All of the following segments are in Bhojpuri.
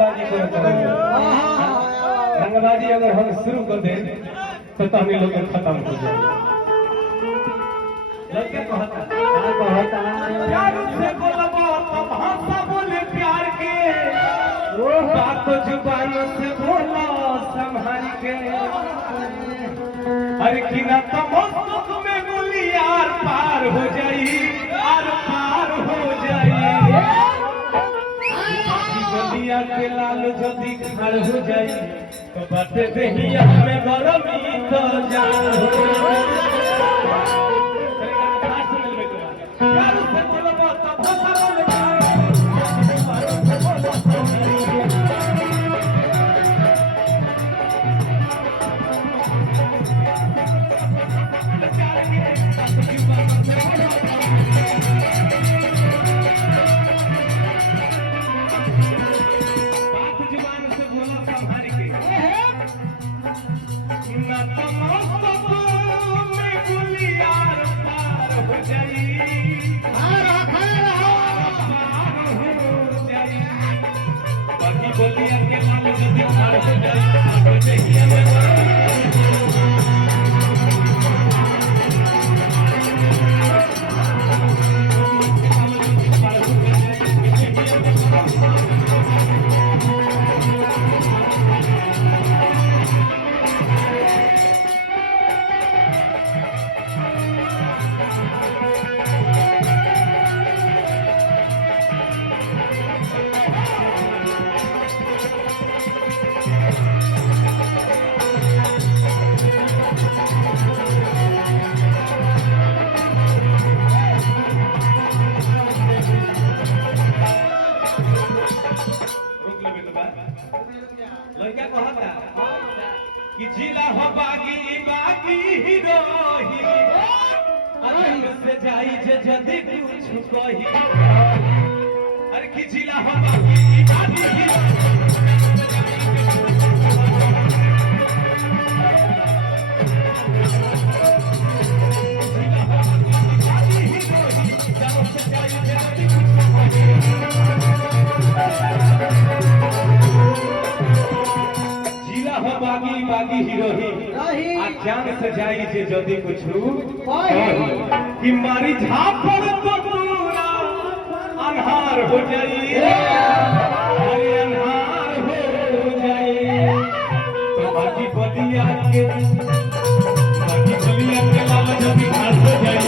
रंगबाजी को रंगबाजी अगर हम शुरू कर दें तो तहनी लोग खत्म हो जाए। लड़के कहता प्यार से बोलबो तो भाषा बोले प्यार के, बात जुबान से बोला संभाल के। अरे कि ना तो मौत में गोली आर पार हो जाई, आर पार हो जाई। गोलियां के लाल जदी खाड़ हो जाई तो बातें देहिया में गरमी तो जान हो। प्यार से बोलबो तो भाषा बोले प्यार बोलिया के लाल जदी खाड़ हो जाए तो देखिए मैं लड़का कहता कि जिला हो बागी बागी हीरोही, अरे से जाई जे जदी कुछ कही। अरे कि जिला हो बागी बागी हीरोही, बागी बागी हीरोही जान से जाई जे जदी कुछ कि मारी झापड़ तो पूरा अन्हार हो जाई, अरे अन्हार हो जाई। तो बागी बलिया के लाल जदी खाड़ हो जाई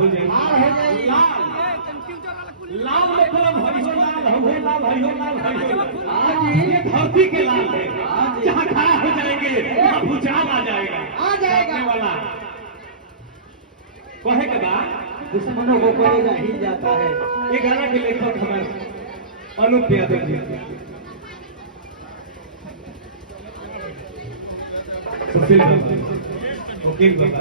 हो जाए। लाल मतलब हरियो लाल हो लाल हरियो लाल हरियो ये धरती के लाल है, जहाँ खड़ा हो जाएंगे वहाँ भूचाल आ जाएगा वाला। कहे के बाद दुश्मनों को कोई ही जाता है। ये गाना के लेखक हमारे अनूप यादव जी, सुशील बाबा, वकील बाबा।